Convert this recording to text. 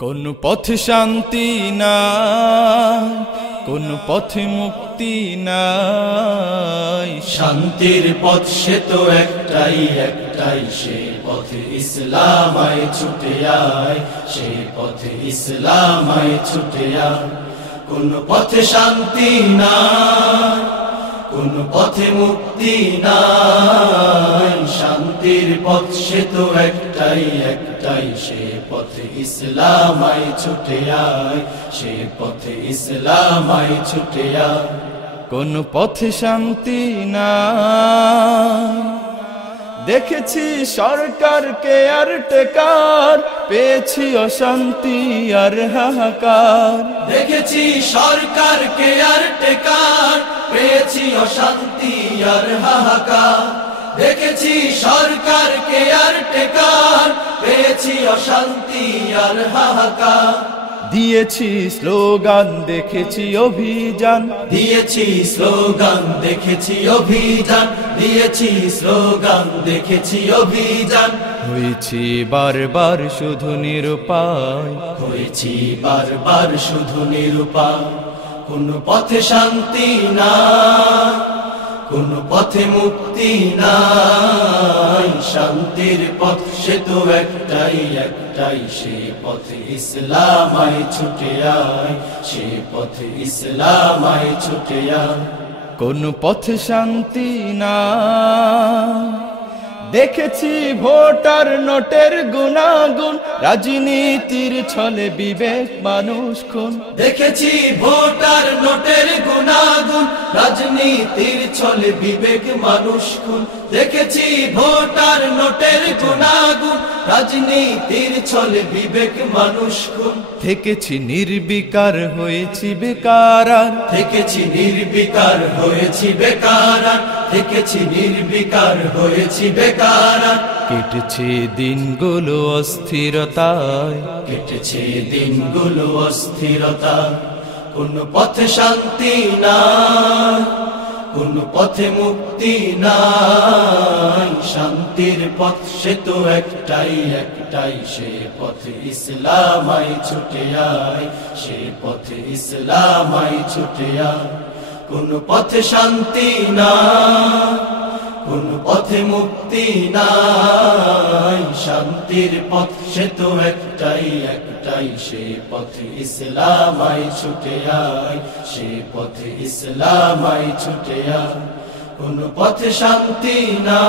কোন পথ শান্তি না, কোন পথে মুক্তি নাই। শান্তির পথ সে তো একটাই একটাই, সে পথে ইসলামায় ছুটে আয়, সে পথে ইসলামায় ছুটে আয়। কোন পথে শান্তি না, কোন পথে মুক্তি নাই। শান্তির পথ সে তো একটাই একটাই, সে পথে ইসলামায় ছুটে আয়, সে পথে ইসলামায় ছুটে আয়। কোন পথে শান্তি না, দেখেছি সরকারকে আর টেকার, পেয়েছি অশান্তি আর হাহাকার। দেখেছি সরকারকে আর টেকার, পেয়েছি অশান্তি আর হাহাকার। দেখেছি সরকারকে আর টেকার, পেয়েছি অশান্তি আর হাহাকার। দিয়েছি স্লোগান, দেখেছি অভিযান, দিয়েছি স্লোগান, দেখেছি অভিযান, দিয়েছি স্লোগান, দেখেছি অভিযান। হয়েছি বারবার শুধু নিরুপায়, হয়েছি বারবার শুধু নিরুপায়। কোন পথে শান্তি না, কোন পথে মুক্তি নাই। শান্তির পথ সে তো একটাই একটাই, সে পথে ইসলামায় ছুটে আয়, সে পথে ইসলামায় ছুটে আয়। কোন পথে শান্তি না, দেখেছি ভোটার নোটের গুনাগুন, রাজনীতির ছলে বিবেক মানুষ খুন। দেখেছি ভোটার নোটের গুনাগুন, রাজনীতির ছলে বিবেক মানুষ খুন। দেখেছি ভোটার নোটের গুনাগুন, রাজনীতির ছলে বিবেক মানুষ খুন। থেকেছি নির্বিকার, হয়েছি বেকার আর, থেকেছি নির্বিকার, হয়েছি বেকার আর। থেকেছি নির্বিকার, হয়েছি বেকার আর। কেটেছে দিনগুলো অস্থিরতায়, কেটেছে দিনগুলো অস্থিরতা। কোন পথে শান্তি না, কোন পথে মুক্তি নাই। শান্তির পথ সে তো একটাই একটাই, সে পথে ইসলামায় ছুটে আয়, সে পথে ইসলামায় ছুটে আয়। কোন পথে শান্তি না, কোন পথে মুক্তি নাই। শান্তির পথ সে তো একটাই একটাই, সে পথে ইসলামায় ছুটে আয়, সে পথে ইসলামায় ছুটে আয়। কোন পথে শান্তি না।